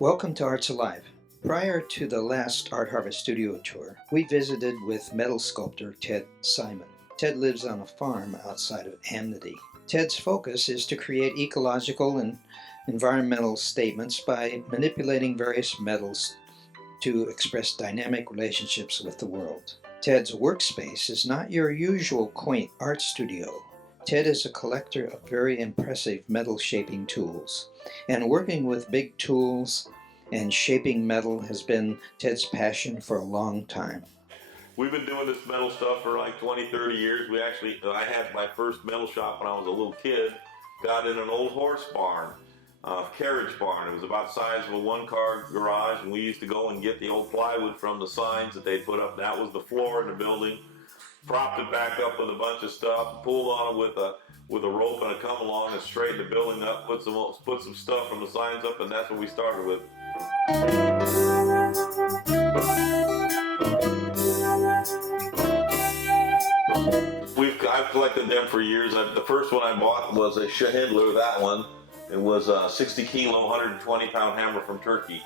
Welcome to Arts Alive. Prior to the last Art Harvest studio tour, we visited with metal sculptor Ted Simon. Ted lives on a farm outside of Amity. Ted's focus is to create ecological and environmental statements by manipulating various metals to express dynamic relationships with the world. Ted's workspace is not your usual quaint art studio. Ted is a collector of very impressive metal shaping tools, and working with big tools and shaping metal has been Ted's passion for a long time. We've been doing this metal stuff for like 20, 30 years. I had my first metal shop when I was a little kid, got in an old horse barn, carriage barn. It was about the size of a one-car garage, and we used to go and get the old plywood from the signs that they put up. That was the floor in the building. Propped it back up with a bunch of stuff, pulled on it with a rope, and I come along and straighten the building up, put some stuff from the signs up, and that's what we started with. I've collected them for years. The first one I bought was a Schindler, that one. It was a 60 kilo, 120 pound hammer from Turkey.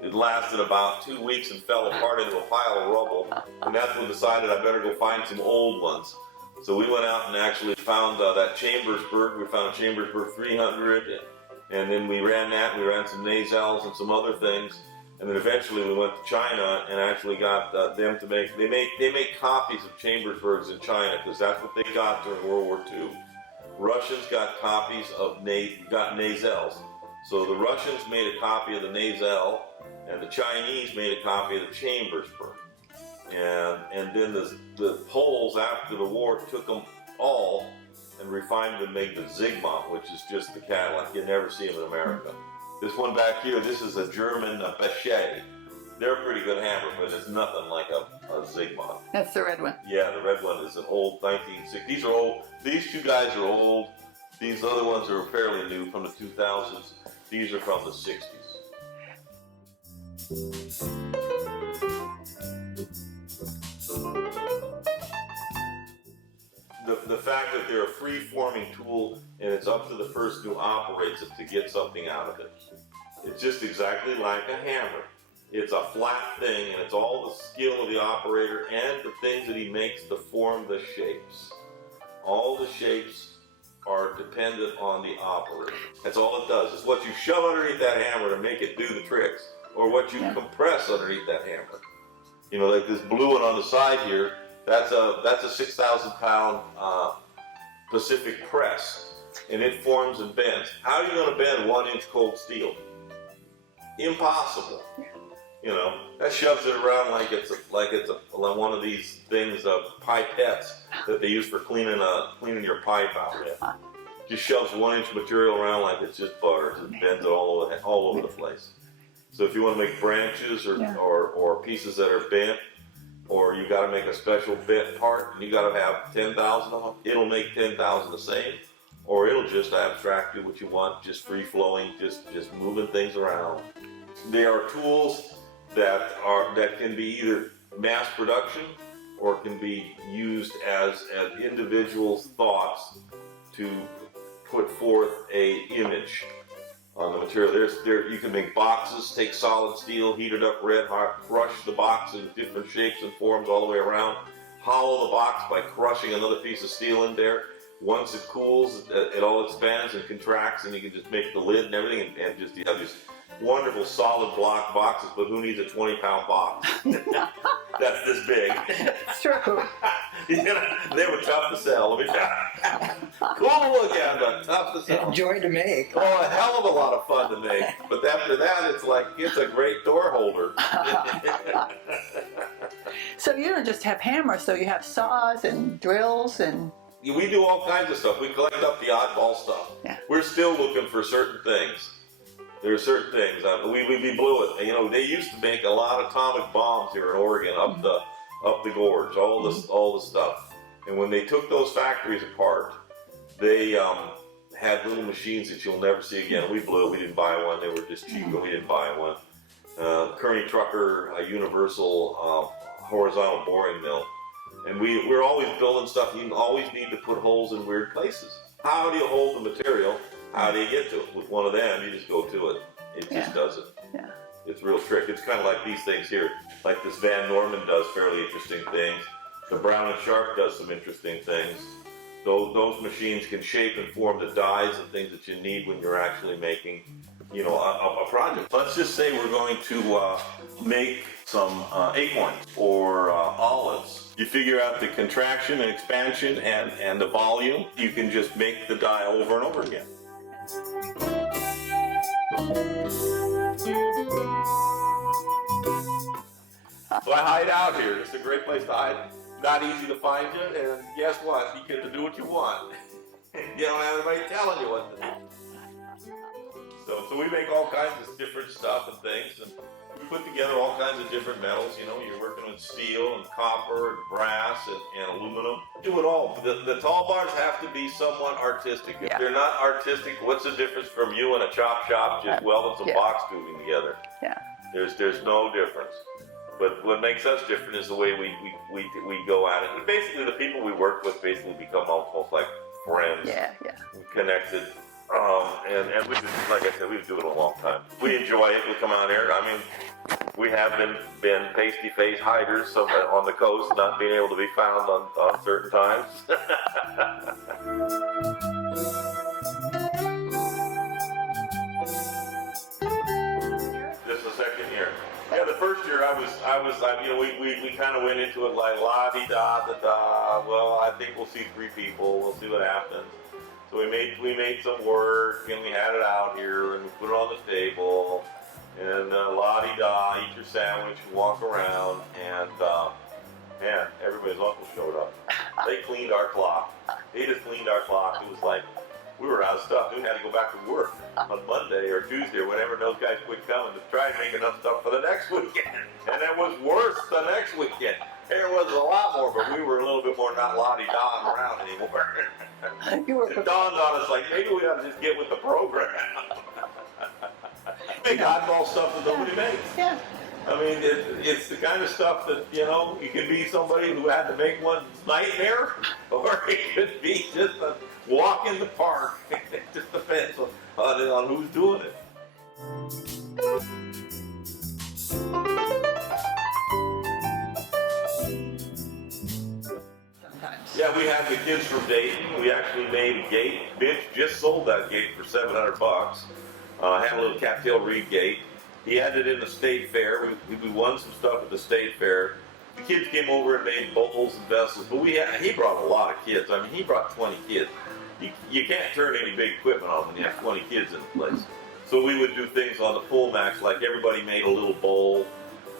It lasted about 2 weeks and fell apart into a pile of rubble. And that's when we decided I better go find some old ones. So we went out and actually found that Chambersburg. We found a Chambersburg 300. And then we ran that. We ran some Nazels and some other things. And then eventually we went to China and actually got them to make, they make copies of Chambersburgs in China because that's what they got during World War II. Russians got copies of Nazels. So the Russians made a copy of the Nazel, and the Chinese made a copy of the Chambersburg. And then the Poles, after the war, took them all and refined them and made the Zigma, which is just the Cadillac. You never see them in America. This one back here, this is a German Bechet. They're a pretty good hammer, but it's nothing like a Zigma. That's the red one. Yeah, the red one is an old 1960s. These are old. These two guys are old. These other ones are fairly new, from the 2000s. These are from the 60s. The fact that they're a free-forming tool and it's up to the person who operates it to get something out of it. It's just exactly like a hammer. It's a flat thing, and it's all the skill of the operator and the things that he makes to form the shapes. All the shapes are dependent on the operator. That's all it does. It's what you shove underneath that hammer to make it do the tricks, or what you compress underneath that hammer. You know, like this blue one on the side here, that's a 6,000 pound Pacific press, and it forms and bends. How are you going to bend 1 inch cold steel? Impossible. You know, that shoves it around like it's one of these things, pipettes that they use for cleaning your pipe out with. Just shoves 1 inch material around like it's just butter. It bends it all over the place. So if you want to make branches or pieces that are bent, or you got to make a special bent part, and you got to have 10,000 of them, it'll make 10,000 the same, or it'll just abstract you what you want, just free flowing, just moving things around. They are tools that can be either mass production or can be used as individual thoughts to put forth a image on the material. You can make boxes, take solid steel, heat it up red hot, crush the box in different shapes and forms all the way around, hollow the box by crushing another piece of steel in there. Once it cools, it all expands and contracts, and you can just make the lid and everything, and just you have these wonderful solid block boxes. But who needs a 20-pound box? That's this big. It's true. You know, they were tough to sell. Let me tell you. Cool to look at, but tough to sell. Joy to make. Oh, a hell of a lot of fun to make. But after that, it's a great door holder. So you don't just have hammers, so you have saws and drills and... We do all kinds of stuff. We collect up the oddball stuff. Yeah. We're still looking for certain things. There are certain things. We blew it. You know, they used to make a lot of atomic bombs here in Oregon, up the gorge, all the stuff. And when they took those factories apart, they had little machines that you'll never see again. We blew it. We didn't buy one. They were just cheap, but we didn't buy one. Kearney Trucker, a universal horizontal boring mill. And we're always building stuff. You always need to put holes in weird places. How do you hold the material? How do you get to it? With one of them, you just go to it. It just does it. Yeah. It's real trick. It's kind of like these things here. Like this Van Norman does fairly interesting things. The Brown and Sharp does some interesting things. Those machines can shape and form the dies and things that you need when you're actually making, you know, a project. Let's just say we're going to make some acorns or olives. You figure out the contraction and expansion and the volume. You can just make the die over and over again. So I hide out here. It's a great place to hide. Not easy to find you, and guess what? You get to do what you want. You don't have anybody telling you what to do. So we make all kinds of different stuff and things, and we put together all kinds of different metals. You know, you're working with steel and copper and brass and aluminum. Do it all. The tall bars have to be somewhat artistic. If they're not artistic, what's the difference from you and a chop shop just welding some box tubing together? Yeah. There's no difference. But what makes us different is the way we go at it. And basically, the people we work with basically become almost like friends. Yeah. Connected. And we just, like I said, we've been doing it a long time. We enjoy it. We come out here. I mean, we have been pasty-faced hiders on the coast, not being able to be found on certain times. This is the second year. Yeah, the first year I was, you know, we kind of went into it like la-di-da-da-da. Well, I think we'll see 3 people. We'll see what happens. So we made some work, and we had it out here, and we put it on the table, and la-di-da, eat your sandwich, and walk around, and man, everybody's uncle showed up. They cleaned our clock. They just cleaned our clock. It was like we were out of stuff. We had to go back to work on Monday or Tuesday or whenever those guys quit coming to try and make enough stuff for the next weekend. And it was worse the next weekend. There was a lot more, but we were a little bit more not la-di-da around anymore. It dawned on us like maybe we ought to just get with the program. Make oddball stuff that nobody makes. Yeah. I mean, it's the kind of stuff that, you know, you can be somebody who had to make one nightmare, or it could be just a walk in the park. It just depends on who's doing it. Yeah, we had the kids from Dayton. We actually made a gate. Mitch just sold that gate for $700. Had a little cattail reed gate. He had it in the state fair. We won some stuff at the state fair. The kids came over and made bowls and vessels, but he brought a lot of kids. I mean, he brought 20 kids. You can't turn any big equipment on when you have 20 kids in the place. So we would do things on the full max, like everybody made a little bowl,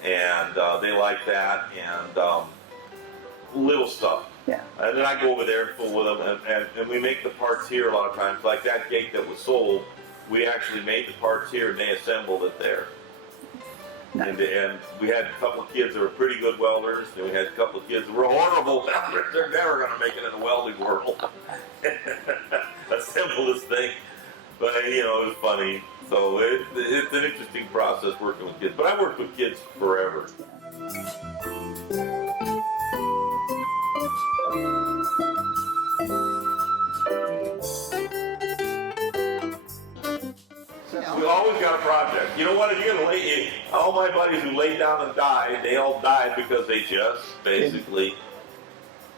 and they liked that, and little stuff. Yeah. And then I go over there and fool with them, and we make the parts here a lot of times. Like that gate that was sold, we actually made the parts here and they assembled it there. Nice. And we had a couple of kids that were pretty good welders, and we had a couple of kids that were horrible welders. They're never going to make it in the welding world. Assemble this thing. But, you know, it was funny. So it's an interesting process working with kids. But I worked with kids forever. We always got a project. You know what? If you're gonna all my buddies who laid down and died, they all died because they just basically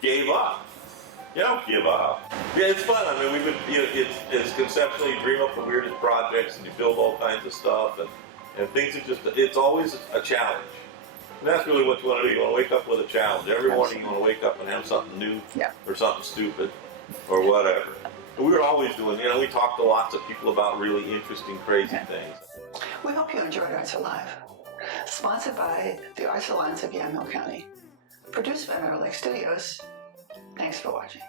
gave up. You don't give up. Yeah, it's fun. I mean, it's conceptually you dream up the weirdest projects and you build all kinds of stuff, and things are it's always a challenge. And that's really what you want to do. You want to wake up with a challenge. Every morning you want to wake up and have something new or something stupid or whatever. We were always doing, you know, we talked to lots of people about really interesting, crazy things. We hope you enjoyed Arts Alive. Sponsored by the Arts Alliance of Yamhill County. Produced by Meadowlake Studios. Thanks for watching.